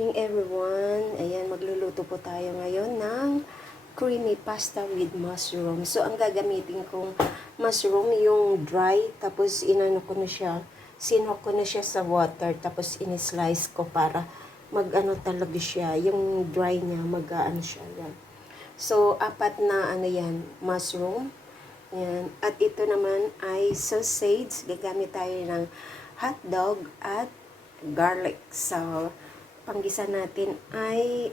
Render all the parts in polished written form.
Morning everyone. Ayan, magluluto po tayo ngayon ng creamy pasta with mushroom. So, ang gagamitin kong mushroom, yung dry, tapos inano ko na siya, sinok ko na siya sa water, tapos in-slice ko para mag-ano talaga siya, yung dry niya, mag-ano siya. Yan. So, apat na ano yan, mushroom. Yan. At ito naman ay sausage. Gagamit tayo ng hotdog at garlic. So, panggisa natin ay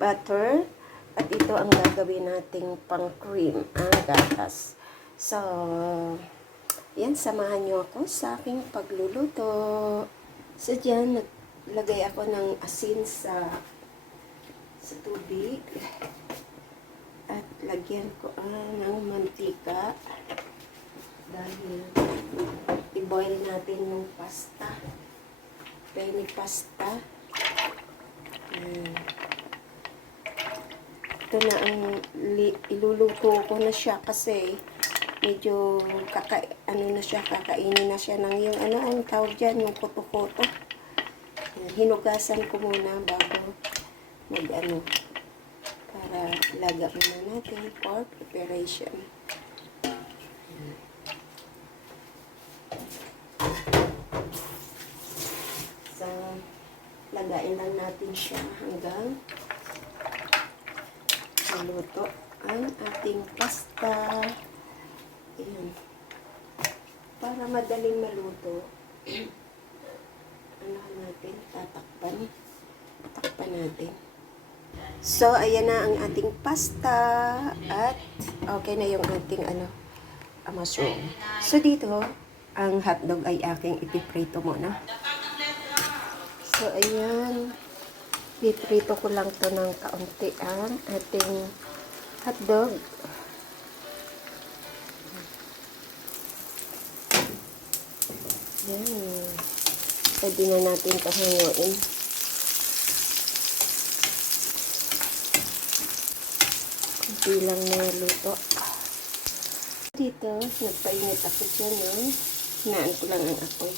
butter. At ito ang gagawin nating pang cream, ang gatas. So, yan, samahan nyo ako sa aking pagluluto. So, dyan, naglagay ako ng asin sa tubig. At lagyan ko ng mantika. Dahil, i-boil natin yung pasta. Penny pasta. Ito na ang iluluto ko na siya kasi medyo kakainin na siya ng yung ano ang tawag dyan, yung koto-koto. Hinugasan ko muna bago mag-ano para laga muna natin for preparation. So, lagain lang natin siya hanggang maluto ang ating pasta. Ayan. Para madaling maluto, ano natin, takpan natin. So, ayan na ang ating pasta at okay na yung ating mushroom. So, dito, ang hotdog ay aking ipiprito muna. So, ayan. Piprito ko lang to ng kaunti ang ating hotdog. Ayan. Pwede na natin ito hanguin. Kunti lang na luto. Dito, nagpainit ako dyan ng hinaan ko lang ang apoy.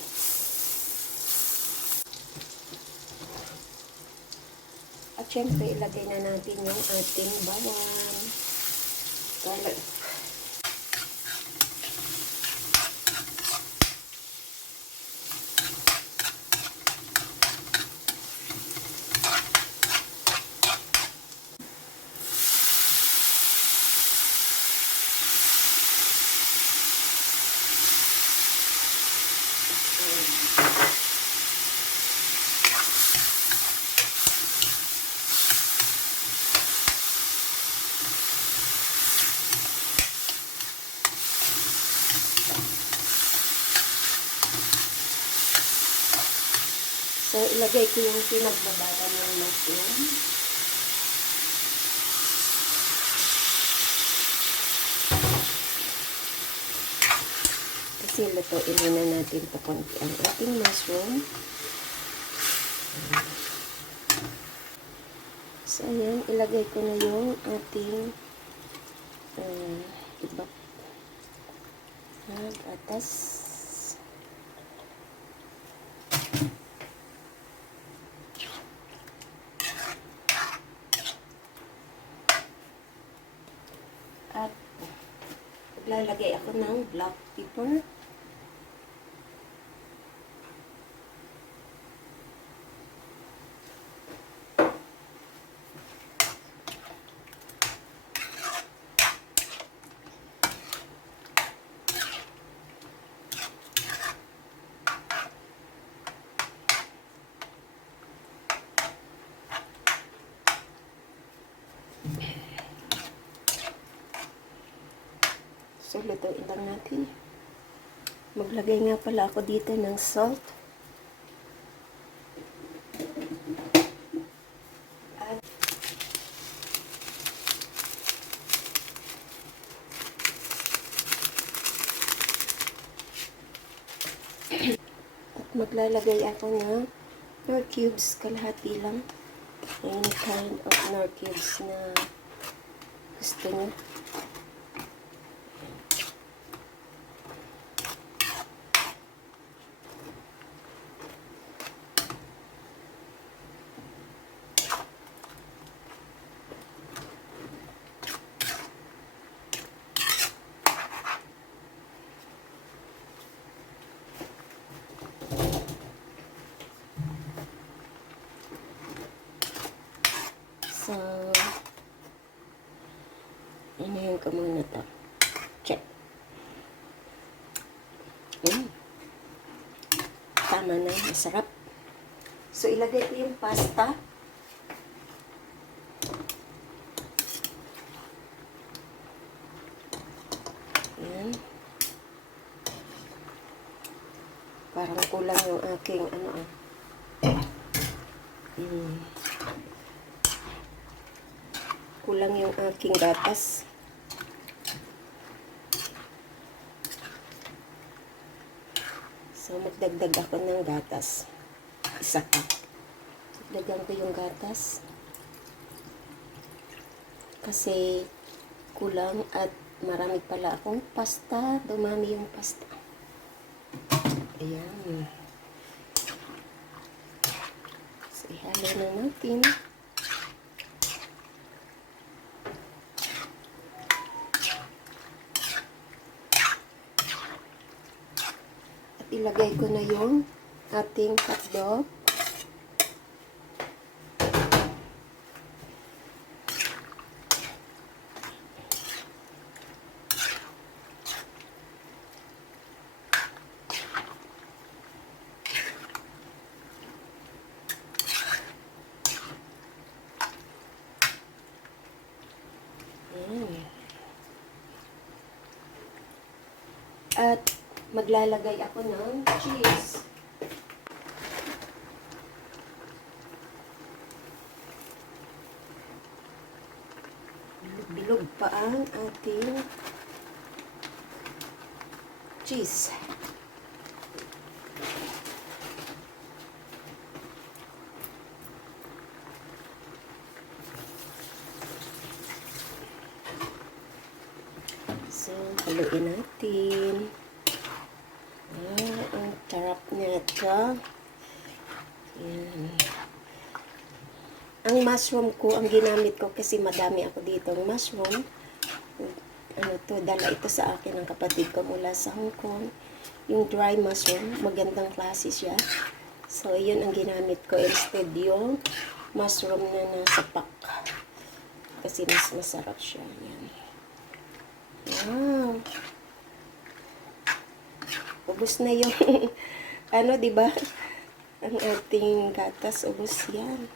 At syempre, ilagay na natin yung ating bawang. Garlic. So, ilagay ko yung pinagbabata ng mushroom. Kasi lutuin na natin ito konti ang ating mushroom. So, ayan, ilagay ko na yung ating ibang gatas. At maglalagay ako ng black pepper. So, lutuin lang natin. Maglagay nga pala ako dito ng salt. At maglalagay ako ng nor cubes, kalahati lang. Any kind of nor cubes na gusto nyo. Anuhin ko muna to. Check. Tama na, masarap. So, ilagay ko yung pasta. Ayan. Parang kulang yung aking kulang yung aking gatas. So, magdagdag ako ng gatas. Isa pa. Dagdagan ko yung gatas. Kasi kulang at marami pala akong pasta. Dumami yung pasta. Ayan. So, ihalo na natin. At ilagay ko na yung ating hotdog. At maglalagay ako ng cheese. Bilog pa ang ating cheese. So, haluin natin. Ang sarap nito. Yan. Ang mushroom ko, ang ginamit ko kasi madami ako dito. Ang mushroom, dala ito sa akin ng kapatid ko mula sa Hong Kong. Yung dry mushroom, magandang klase siya. So, yun ang ginamit ko instead yung mushroom na nasa pack. Kasi mas masarap siya. Yan. Wow. Ubus na yung di ba? Ang ating gatas, ubus yan.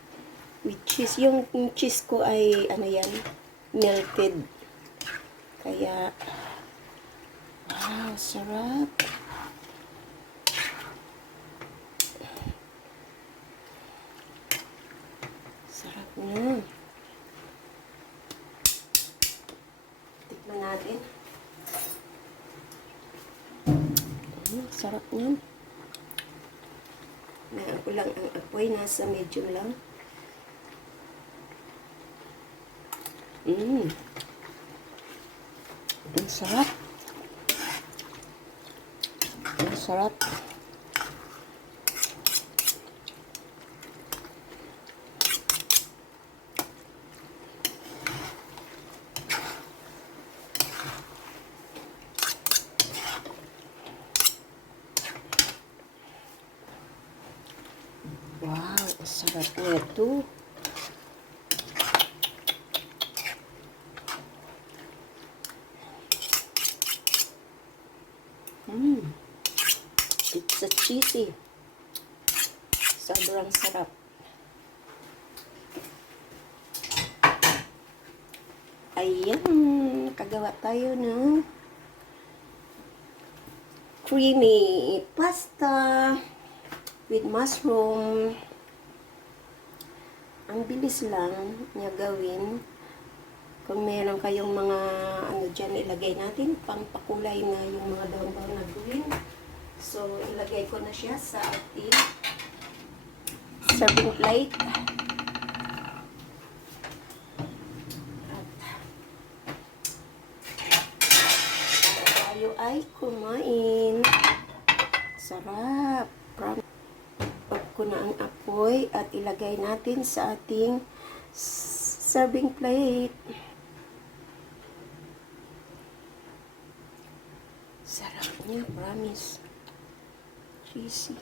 With cheese. Yung cheese ko ay, yan, melted. Kaya, wow, sarap. Sarap na. Tikman natin. Sarap niyan. Ako lang ang apoy, nasa medium lang. Ang sarap. Ang sarap. Wow, ang sarap nito. It's a cheesy. Sobrang sarap. Ayan, nakagawa tayo ng creamy pasta with mushroom. Ang bilis lang niya gawin. Kung meron kayong mga dyan, ilagay natin pampakulay na yung mga daon-daon na gawin. So, ilagay ko na siya sa ating serving plate. At tayo ay kumain. Sarap. Off ko na ang apoy at ilagay natin sa ating serving plate. Sarap niya, promise. Cheesy.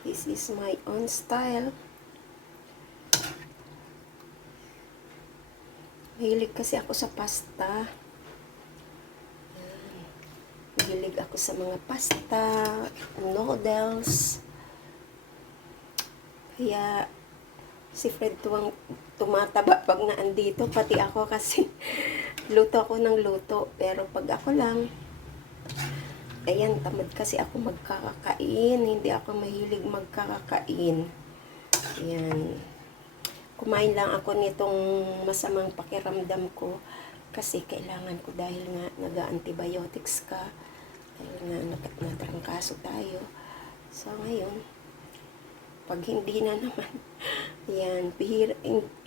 This This is my own style. Mahilig kasi ako sa pasta. Yan. Mahilig ako sa mga pasta, noodles. Kaya si Fred tumataba pag naandito, pati ako kasi luto ako ng luto. Pero pag ako lang, ayan, tamad kasi ako magkakakain. Hindi ako mahilig magkakakain. Ayan. Kumain lang ako nitong masamang pakiramdam ko kasi kailangan ko dahil nga nag-antibiotics ka. Dahil nga natrangkaso tayo. So, ngayon, pag hindi na naman, yan,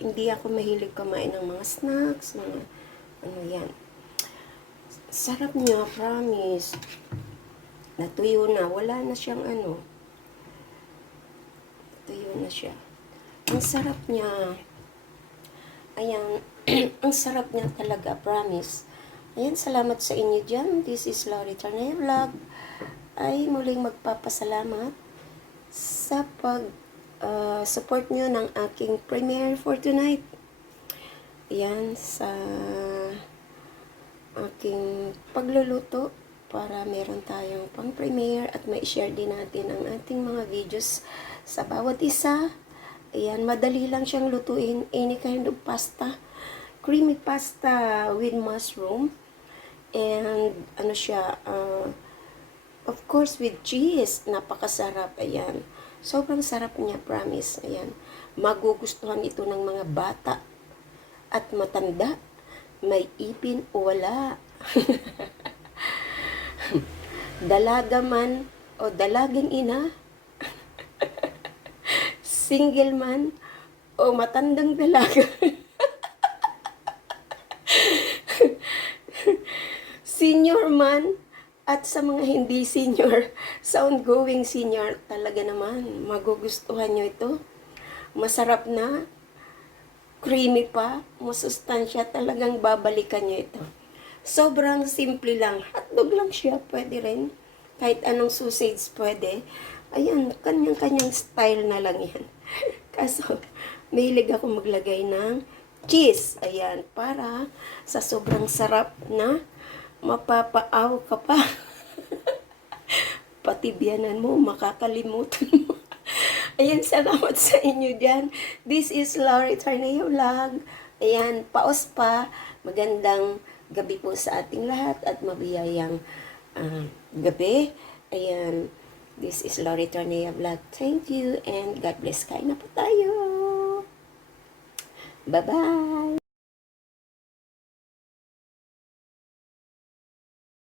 hindi ako mahilig kumain ng mga snacks, mga, ano yan. Sarap niya, promise. Natuyo na, wala na siyang ano. Natuyo na siya. Ang sarap niya. Ayan, ang sarap niya talaga, promise. Ayan, salamat sa inyo dyan. This is Laurie Tarnay Vlog. Ay muling magpapasalamat sa support nyo ng aking premiere for tonight. Ayan, sa aking pagluluto para meron tayong pang-premiere at mai-share din natin ang ating mga videos sa bawat isa. Ayan, madali lang siyang lutuin. Any kind of pasta. Creamy pasta with mushroom. And, ano siya, of course, with cheese. Napakasarap. Ayan. Sobrang sarap niya, promise. Ayan. Magugustuhan ito ng mga bata at matanda. May ipin o wala. Dalaga man o dalagang ina. Single man o matandang dalaga. Senior man at sa mga hindi senior, sa ongoing senior, talaga naman, magugustuhan nyo ito. Masarap na, creamy pa, masustansya, talagang babalikan nyo ito. Sobrang simple lang, hotdog lang siya, pwede rin. Kahit anong sausage pwede. Ayan, kanyang-kanyang style na lang yan. Kaso, mahilig ako maglagay ng cheese. Ayan, para sa sobrang sarap na mapapaaw ka pa. Pati biyanan mo, makakalimutan mo. Ayan, salamat sa inyo dyan. This is Laurie Tarnay Vlog. Ayan, paos pa. Magandang gabi po sa ating lahat at mabiyayang gabi. Ayan, this is Laurie Tarnay Vlog. Thank you and God bless. Kain na po tayo. Bye-bye.